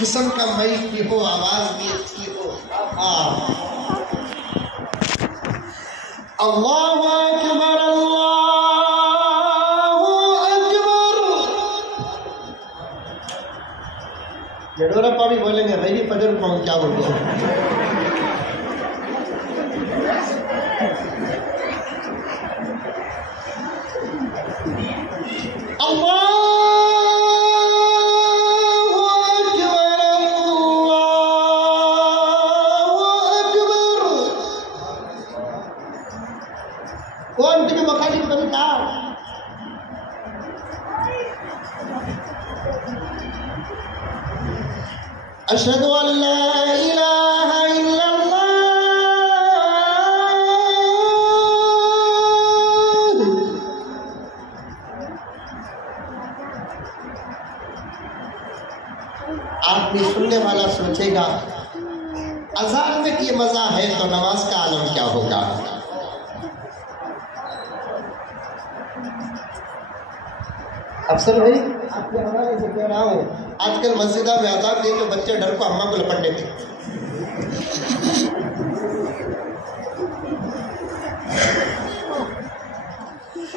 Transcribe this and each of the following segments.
قسم کا مائک بھی ہو، آواز بھی اچھی ہو. اللہ اکبر اللہ اکبر. جڈورپا بھی بولیں گے بھائی فجر کو کیا بولتے ہیں. اللہ کون تمہیں مخالف بنتا؟ اشہد ان لا الہ الا اللہ. آدمی سننے والا سوچے گا اذان میں یہ مزہ ہے تو نماز کا عالم کیا ہوگا؟ افسر بھائی آپ کے حوالے سے کہہ رہا ہوں، آج کل مسجدہ میں اذان دے تو بچے ڈر کو اماں کو لپٹ لیتے.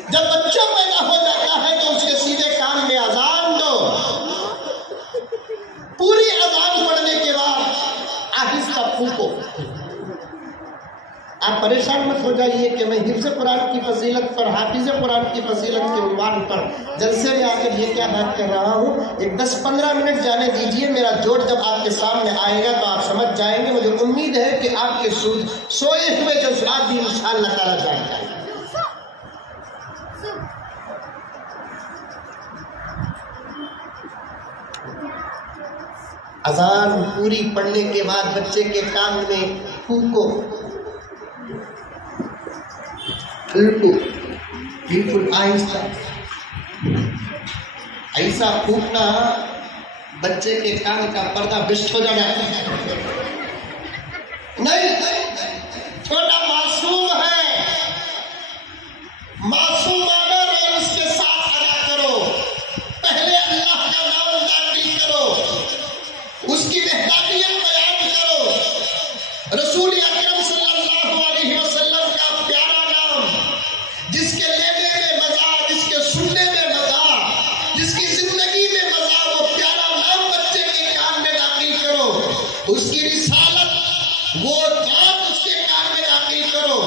جب بچہ پیدا ہو جاتا ہے تو اس کے سیدھے کان میں اذان دو. پوری اذان پڑھنے کے بعد آہستہ پھونکو. آپ پریشان مت ہو جائیے کہ میں حفظ قرآن کی فضیلت پر، حافظ قرآن کی فضیلت کے عنوان پر جلسے میں آ کر یہ کیا بات کر رہا ہوں. ایک 10-15 منٹ جانے دیجئے، میرا جوڑ جب آپ کے سامنے آئے گا تو آپ سمجھ جائیں گے. مجھے امید ہے کہ آپ کے سوئے ہوئے جذبات بھی انشاءاللہ تعالیٰ جائیں گے. اذان پوری پڑھنے کے بعد بچے کے کان میں پھونکو. بالکل آہستہ. ایسا پھونکنا بچے کے کان کا پردہ بشت ہو جائے گا. نہیں، چھوٹا معصوم ہے، معصوم آنا اور اس کے ساتھ ادا کرو. پہلے اللہ کا نام ذکر کرو، اس کی وحدانیت بیان کرو. رسول اکرم صلی اللہ علیہ وسلم کا پیارا نام جس کے لینے میں مزہ، جس کے سننے میں مزہ، جس کی زندگی میں مزہ، وہ پیارا نام بچے کے کان میں داخل کرو. اس کی رسالت، وہ بات اس کے کان میں داخل کرو.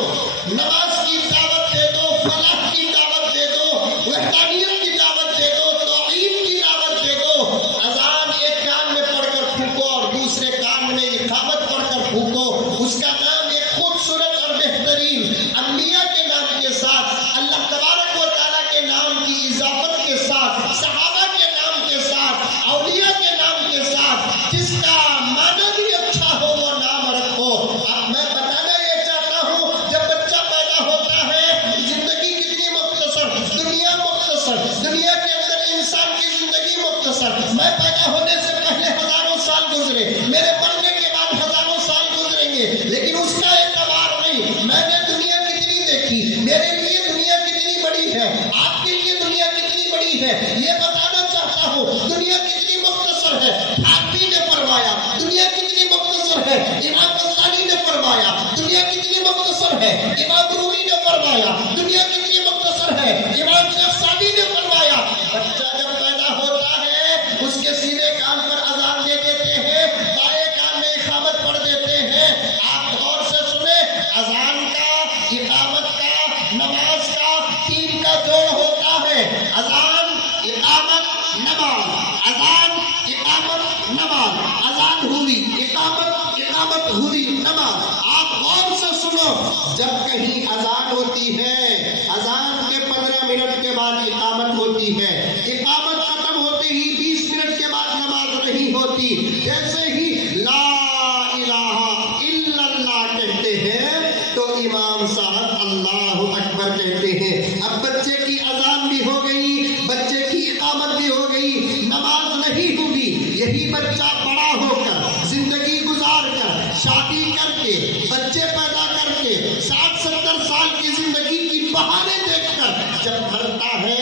نماز کی دعوت دے دو، فلاح کی دعوت دے دو، وحدانیت کی دعوت دے دو، توحید کی دعوت دے دو. اذان ایک کان میں پڑھ کر پھونکو اور دوسرے کان میں اقامت پڑھ کر پھونکو. اس کا نام ایک خوبصورت اور بہترین انبیاء کے نام کے ساتھ، اللہ تبارک و تعالیٰ کے نام کی اضافت کے ساتھ، صحابہ کے نام کے ساتھ، اولیاء کے نام کے ساتھ، جس کا معنی بھی اچھا ہو وہ نام رکھو. اب میں بتانا یہ چاہتا ہوں، جب بچہ پیدا ہوتا ہے زندگی کتنی مختصر، دنیا مختصر، دنیا کے اندر انسان کی زندگی مختصر. میں پیدا ہونے سے پہلے ہزاروں سال گزرے، میرے مرنے کے بعد ہزاروں سال گزریں گے، لیکن اس کا اعتبار نہیں. میں نے دنیا کتنی دیکھی، میرے لیے دنیا کتنی بڑی ہے، آپ کے لیے دنیا کتنی بڑی ہے یہ بتانا چاہتا ہوں. دنیا کتنی مختصر ہے حافظ نے فرمایا، دنیا کتنی مختصر ہے امام غزالی نے فرمایا، دنیا کتنی مختصر ہے امام رومی نے فرمایا، دنیا کتنی مختصر ہے امام شیخ سعدی نے فرمایا. بچہ جب پیدا ہوتا ہے اس کے سیدھے کان پر اذان دے دیتے ہیں، بائیں کان میں اقامت پڑھ دیتے ہیں. آپ غور سے سنیں، اذان کا، اقامت کا، نماز کا 3 کا جوڑ ہوتا ہے. اذان، اقامت، نماز. اذان، اقامت، نماز. اذان ہوئی، اقامت ہوئی، نماز. آپ غور سے سنو، جب کہیں اذان ہوتی ہے، اذان کے 15 منٹ کے بعد اقامت ہوتی ہے. اقامت ختم ہوتے ہی 20 منٹ کے بعد نماز نہیں ہوتی. جیسے ہی لا الہ الا اللہ کہتے ہیں تو امام صاحب اللہ اکبر کہتے ہیں. اب بچے کی اذان بھی ہو گئی، بچے کی اقامت بھی ہو گئی، نماز نہیں ہوگی. یہی بچہ بڑا ہو کر، زندگی گزار کر، شادی کر کے، بچے پیدا کر کے، 60-70 سال کی زندگی کی بہانے دیکھ کر جب مرتا ہے،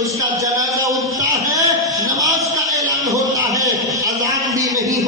اس کا جنازہ اٹھتا ہے، نماز کا اعلان ہوتا ہے، اذان بھی نہیں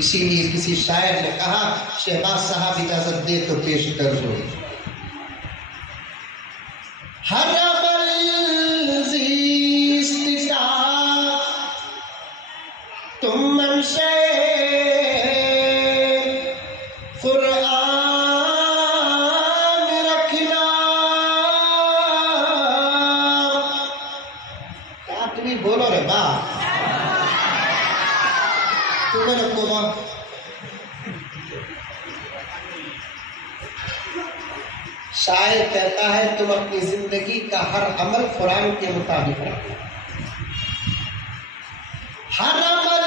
اسی لیے کسی شاعر نے کہا شہباز صاحب اجازت دے تو پیش کر دو. ہر عمل زیست کا تم منشأ قرآن رکھنا. کیا تمہیں بولو رے با تمہیں رکھو با. شاعر کہتا ہے تم اپنی زندگی کا ہر عمل قرآن کے مطابق رکھو. ہر عمل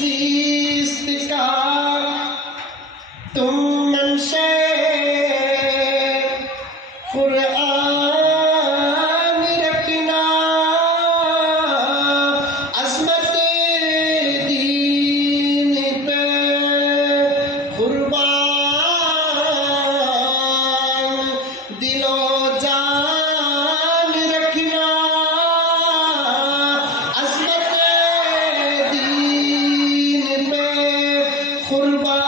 زیست کا تم منشأ قرآن رکھنا. عظمت دین پہ قربان دل و جان رکھنا. عظمت دین پہ قربان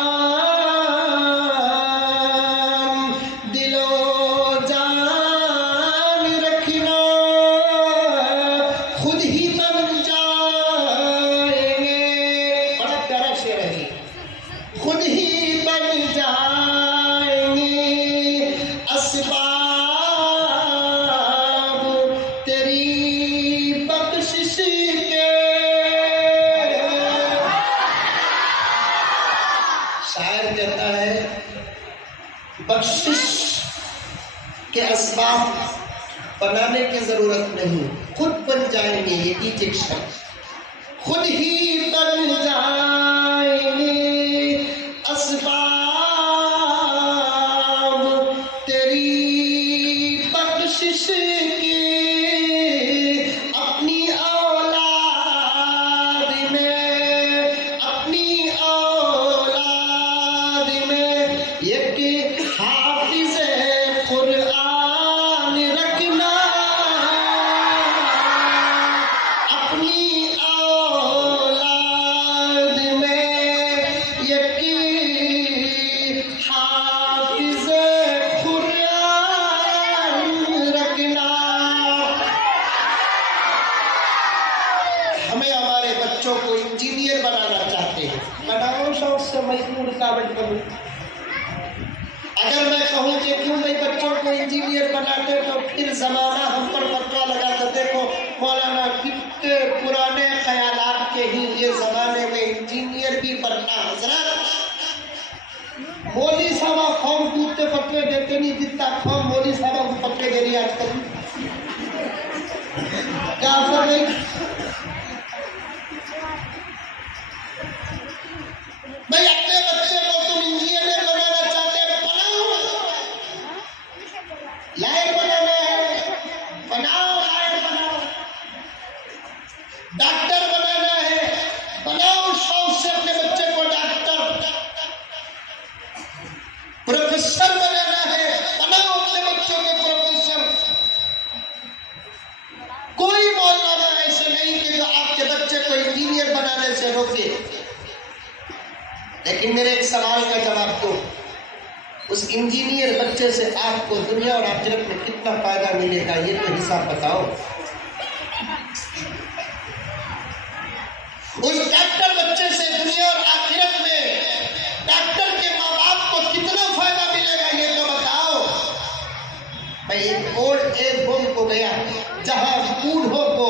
دل و جان رکھنا. خود ہی بن جائیں گے. بڑا پیارا شعر ہے جی. خود ہی بن جائیں گے اسباب تیری بخشش کے. شاعر کہتا ہے بخشش کے اسباب بنانے کی ضرورت نہیں، خود بن جائیں گے. یہ ایک شخص خود ہی بن جائیں گے اسباب تیری بخشش کی. اپنی اولاد میں یک حافظ قرآن رکھنا. اپنی اولاد میں یک حافظ قرآن رکھنا. ہمیں ہمارے بچوں کو انجینئر بنانا چاہتے ہیں. بناؤ شوق سے مجبور ثابت کروں. اگر میں کہوں کہ کیوں بھائی بچوں کو انجینئر بناتے تو پھر زمانہ ہم پر فتویٰ لگاتا. دیکھو مولانا کتنے پرانے خیالات کے ہی یہ زمانے میں انجینئر بھی بننا. حضرت مولوی صاحب قوم کودتے فتوے دیتے نہیں جتنا قوم مولوی صاحب کو فتوے دے رہی آج کل. کیا اثر ہے؟ بھائی اپنے بچے کو تم انجینئر بنانا چاہتے ہیں بناؤ. لائق بنانا ہے بناؤ. لائق بناؤ. ڈاکٹر بنانا ہے بناؤ. شوق سے اپنے بچے کو ڈاکٹر. پروفیسر بنانا ہے بناؤ اپنے بچوں کو پروفیسر. کوئی مولانا ایسے نہیں کہ جو آپ کے بچے کو انجینئر بنانے سے روکے. لیکن میرے ایک سوال کا جواب دو. اس انجینئر بچے سے آپ کو دنیا اور آخرت میں کتنا فائدہ ملے گا یہ تو حساب بتاؤ. اس ڈاکٹر بچے سے دنیا اور آخرت میں ڈاکٹر کے ماں باپ کو کتنا فائدہ ملے گا یہ تو بتاؤ. بھائی ایک اولڈ ایج ہوم کو گیا جہاں بوڑھوں کو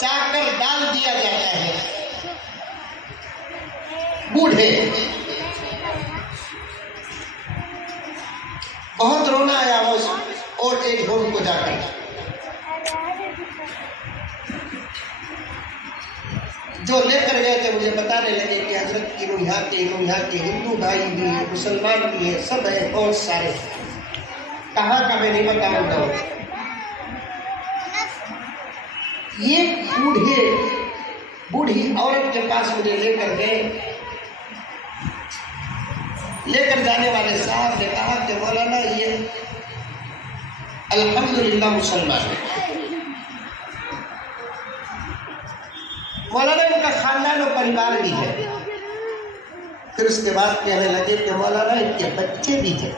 چاکر ڈال دیا جاتا ہے. بوڑھے بہت رونا آیا اس اولڈ ایج ہوم کو جا کر. جو لے کر گئے تھے مجھے بتانے لگے کہ حضرت یہاں کے ہندو بھائی بھی مسلمان بھی ہیں سب ہیں بہت سارے. کہاں کا میں نہیں بتاؤں گا. یہ بوڑھی عورت کے پاس مجھے لے کر گئے. لے کر جانے والے صاحب نے کہا کہ مولانا یہ الحمدللہ مسلمان ہے. مولانا ان کا خاندان و پریوار بھی ہے پھر اس کے بعد کہنے لگے کہ مولانا ان کے بچے بھی ہیں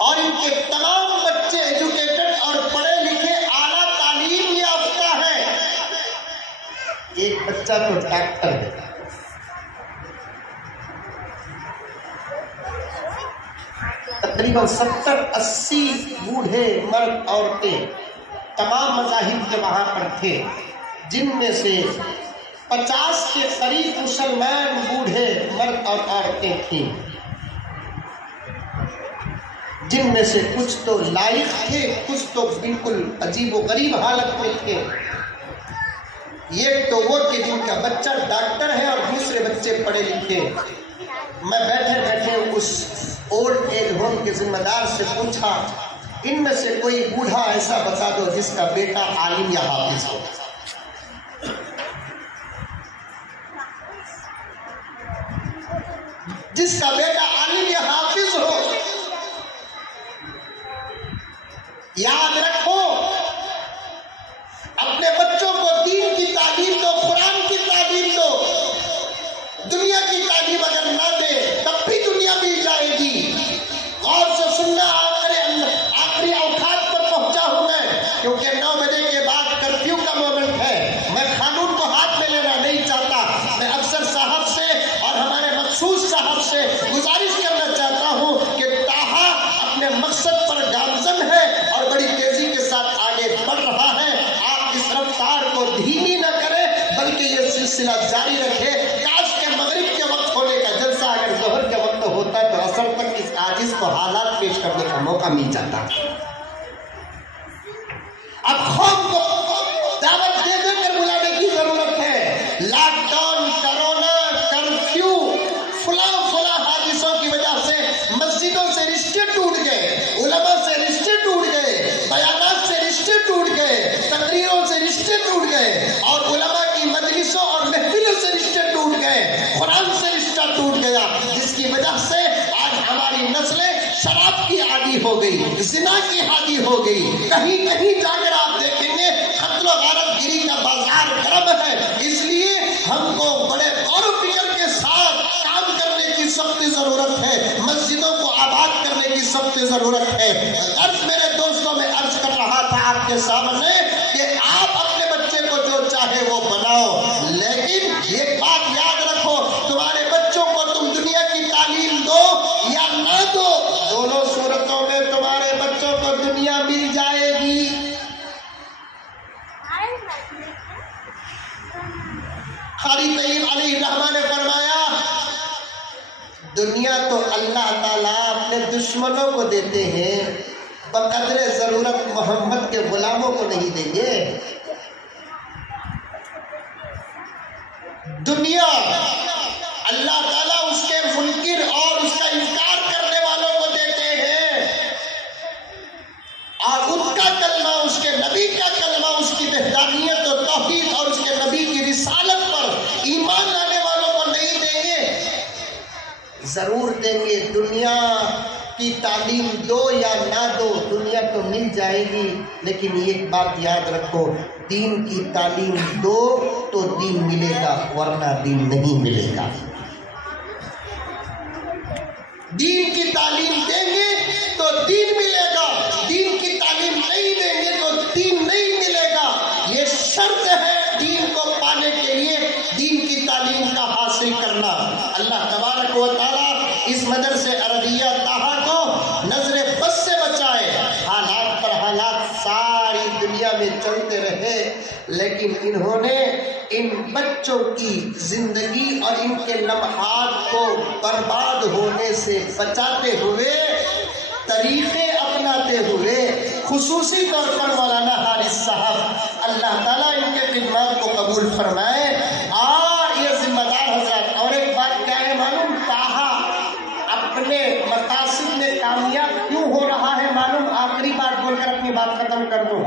اور ان کے تمام بچے ایجوکیٹڈ اور پڑھے لکھے اعلیٰ تعلیم یافتہ ہیں، ایک بچہ تو ڈاکٹر ہے۔ تقریباً 70-80 بوڑھے مرد عورتیں تمام مذاہب کے وہاں پر تھے، جن میں سے 50 کے قریب مسلمان بوڑھے مرد اور عورتیں تھیں، جن میں سے کچھ تو لائق تھے، کچھ تو بالکل عجیب و غریب حالت میں تھے۔ یہ تو وہ کہ جن کا بچہ ڈاکٹر ہے اور دوسرے بچے پڑھے لکھے۔ میں بیٹھے بیٹھے اس اولڈ ایج ہوم کے ذمہ دار سے پوچھا، ان میں سے کوئی بوڑھا ایسا بتا دو جس کا بیٹا عالم یا حافظ ہو۔ جس کا بیٹا عالم یا حافظ ہو۔ یاد رکھو، اپنے بچوں کو دین کی تعلیم دو، قرآن کی تعلیم دو۔ دنیا کی تعلیم اگر نہ دے تب بھی دنیا مل جائے گی۔ غور سے سننا، آخری اوقات پر پہنچا ہوں میں، کیونکہ 9 بجے کے بعد کرفیو کا مومنٹ ہے۔ میں قانون کو ہاتھ میں لینا نہیں چاہتا۔ میں افسر صاحب سے اور ہمارے مخصوص صاحب سے گزارش کرنا چاہتا ہوں کہ تاہا اپنے مقصد پر گامزن ہے اور بڑی تیزی کے ساتھ آگے بڑھ رہا ہے۔ آپ اس رفتار کو دھیمی نہ کریں بلکہ یہ سلسلہ جاری رکھے۔ کاش کے مغرب کے وقت ہونے کا جلسہ اگر ظہر کے وقت ہوتا تو اثر تک اس عاجز کو حالات پیش کرنے کا موقع مل جاتا۔ اب قوم کو دعوت دے دے کر بلانے کی ضرورت ہے۔ لاک ڈاؤن، کرونا، کرفیو، فلاں حادثوں کی وجہ سے مسجدوں سے رشتے ٹوٹ گئے، علماء سے رشتے ٹوٹ گئے، بیانات سے رشتے ٹوٹ گئے، تقریروں سے رشتے ٹوٹ گئے، اور علماء کی مجلسوں اور محفلوں سے رشتے ٹوٹ گئے، قرآن سے رشتہ ٹوٹ گیا، جس کی وجہ سے آج ہماری نسلیں شراب کی عادی ہو گئی، زنا کی عادی ہو گئی۔ کہیں کہیں جا کر آپ دیکھیں گے قتل و غارت گری کا بازار گرم ہے۔ اس لیے ہم کو بڑے غور و فکر کے ساتھ کام کرنے کی سخت ضرورت ہے، مسجدوں کو آباد کرنے کی سخت ضرورت ہے۔ عرض میرے دوستوں میں عرض کر رہا تھا آپ کے سامنے کہ آپ اپنے بچے کو جو چاہے وہ بناؤ، لیکن یہ بات یاد رکھو، تمہارے بچوں کو تم دنیا کی تعلیم دو یا نہ دو، دونوں صورتوں میں تمہارے بچوں کو دنیا مل جائے گی۔ قاری طیب علیہ الرحمہ نے فرمایا، دنیا تو اللہ تعالیٰ اپنے دشمنوں کو دیتے ہیں، بقدر ضرورت محمد کے غلاموں کو نہیں دیں گے۔ دنیا اللہ تعالیٰ اس کے منکر اور اس کا انکار کرنے والوں کو دیتے ہیں، اور ان کا کلمہ، اس کے نبی کا کلمہ، اس کی وحدانیت و توحید اور اس کے نبی کی رسالت پر ایمان لانے والوں کو نہیں دیں گے۔ ضرور دیں گے۔ دنیا کی تعلیم دو یا نہ دو، دنیا تو مل جائے گی، لیکن ایک بات یاد رکھو، دین کی تعلیم دو تو دین ملے گا، ورنہ دین نہیں ملے گا۔ دین کی تعلیم دیں گے تو دین ملے گا، دین کی تعلیم نہیں دیں گے تو دین نہیں ملے گا۔ یہ شرط ہے دین کو پانے کے لیے، دین کی تعلیم کا حاصل کرنا۔ اللہ تبارک و تعالیٰ اس مدرسے عربیہ طاہا کو نظر بد سے بچائے۔ حالات پر حالات ساری دنیا میں چلتے رہے، لیکن انہوں نے ان بچوں کی زندگی اور ان کے لمحات کو برباد ہونے سے بچاتے ہوئے، طریقے اپناتے ہوئے، خصوصی طور پر مولانا حارث صاحب، اللہ تعالیٰ ان کے خدمات کو قبول فرمائے، اور یہ ذمہ دار حضرات۔ اور ایک بات کیا ہے معلوم، طاہا اپنے مقاصد میں کامیاب کیوں ہو رہا ہے معلوم؟ آخری بات بول کر اپنی بات ختم کر دوں۔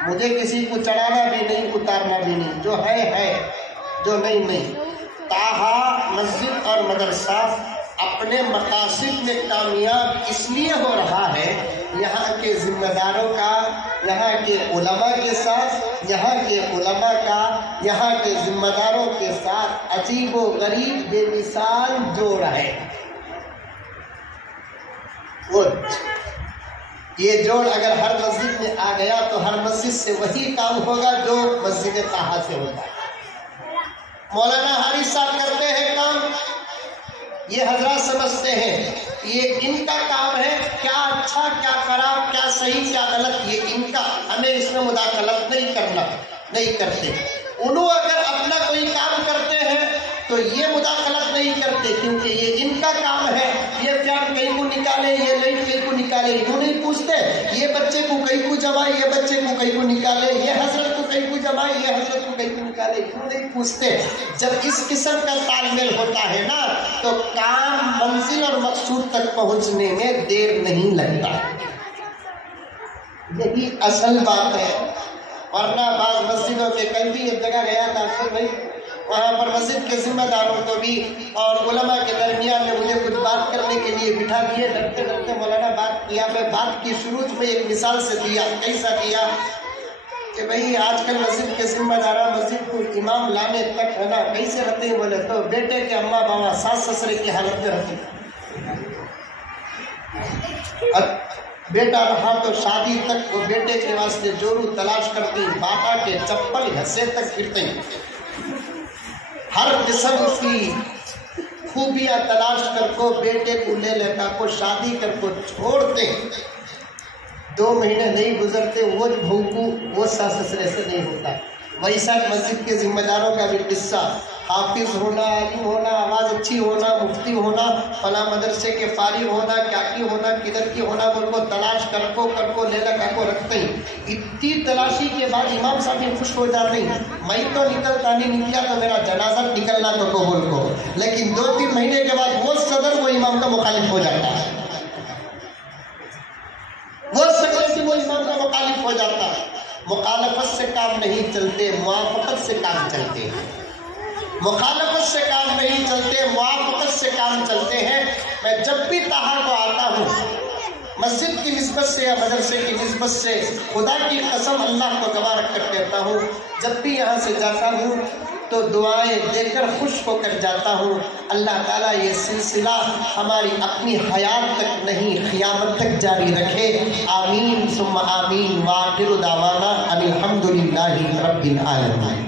مجھے کسی کو چڑھانا بھی نہیں، اتارنا بھی نہیں، جو ہے، جو نہیں۔ طاہا مسجد اور مدرسہ اپنے مقاصد میں کامیاب اس لیے ہو رہا ہے، یہاں کے ذمہ داروں کا، یہاں کے علماء کے ساتھ، یہاں کے علماء کا یہاں کے ذمہ داروں کے ساتھ عجیب و غریب بے مثال جوڑ ہے۔ یہ جوڑ اگر ہر مسجد میں آ گیا تو ہر مسجد سے وہی کام ہوگا جو مسجد طہا سے ہوتا ہے۔ مولانا حارث صاحب کرتے ہیں کام، یہ حضرات سمجھتے ہیں یہ ان کا کام ہے، کیا اچھا کیا خراب، کیا صحیح کیا غلط، یہ ان کا، ہمیں اس میں مداخلت نہیں کرتے۔ انہوں اگر اپنا کوئی کام کرتے ہیں تو یہ مداخلت نہیں کرتے، کیونکہ یہ ان کا کام ہے۔ یہ فین کہیں کو نکالے، یہ لائٹ کہیں کو نکالے، انہوں نہیں پوچھتے یہ بچے کو کہیں کو جمائے، یہ بچے کو کہیں کو نکالے، یہ حضرت کو کہیں کو جمائے، یہ حضرت کو کہیں کو نکالے، انہوں نہیں پوچھتے۔ جب اس قسم کا تال میل ہوتا ہے نا تو کام منزل اور مقصود تک پہنچنے میں دیر نہیں لگتا۔ یہی اصل بات ہے۔ ورنہ بعض مسجدوں میں کل بھی ایک جگہ گیا تھا افسر بھائی، وہاں پر مسجد کے ذمہ داروں کو بھی اور علماء کے درمیان میں مجھے کچھ بات کرنے کے لیے بٹھا دیے، ڈرتے ڈرتے مولانا بات کیا۔ میں بات کی شروع میں ایک مثال سے دیا، کیسا دیا کہ بھئی آج کل مسجد کے ذمہ دارہ مسجد کو امام لانے تک ہے نا کیسے رہتے ہیں، بولے تو بیٹے کے اماں بابا ساس سسرے کی حالت میں رہتے ہیں۔ بیٹا رہا تو شادی تک وہ بیٹے کے واسطے جورو تلاش کرتی، باقا کے چپل گھسے تک پھرتے، ہر قسم کی خوبیاں تلاش کر کو بیٹے کو لے لیتا کو شادی کر کو چھوڑتے۔ 2 مہینے نہیں گزرتے وہ بھوکو وہ ساس سسرے سے نہیں ہوتا۔ ویسا مسجد کے ذمہ داروں کا بھی قصہ، حافظ ہونا، عالم ہونا، آواز اچھی ہونا، مفتی ہونا، فلاں مدرسے کے فارغ ہونا، کیا کی ہونا، کدھر کی ہونا، ان کو تلاش کر کو لے لگا کو رکھتے ہیں۔ اتنی تلاشی کے بعد امام صاحب بھی خوش ہو جاتے ہیں، میں تو نکلتا نہیں نکلا تو میرا جنازہ نکلنا تو قبول کو، لیکن 2-3 مہینے کے بعد وہ صدر وہ امام کا مخالف ہو جاتا ہے، وہ صدر سے وہ امام کا مخالف ہو جاتا ہے۔ مخالفت سے کام نہیں چلتے، موافقت سے کام چلتے ہیں۔ مخالفت سے کام نہیں چلتے، موافقت سے کام چلتے ہیں۔ میں جب بھی طہا کو آتا ہوں مسجد کی نسبت سے یا مدرسے کی نسبت سے خدا کی قسم اللہ کو گواہ رکھ کر کہتا ہوں، جب بھی یہاں سے جاتا ہوں تو دعائیں دے کر خوش ہو کر جاتا ہوں۔ اللہ تعالیٰ یہ سلسلہ ہماری اپنی حیات تک نہیں قیامت تک جاری رکھے، آمین ثم آمین۔ وآخر دعوانا ان الحمد للہ رب العالمین۔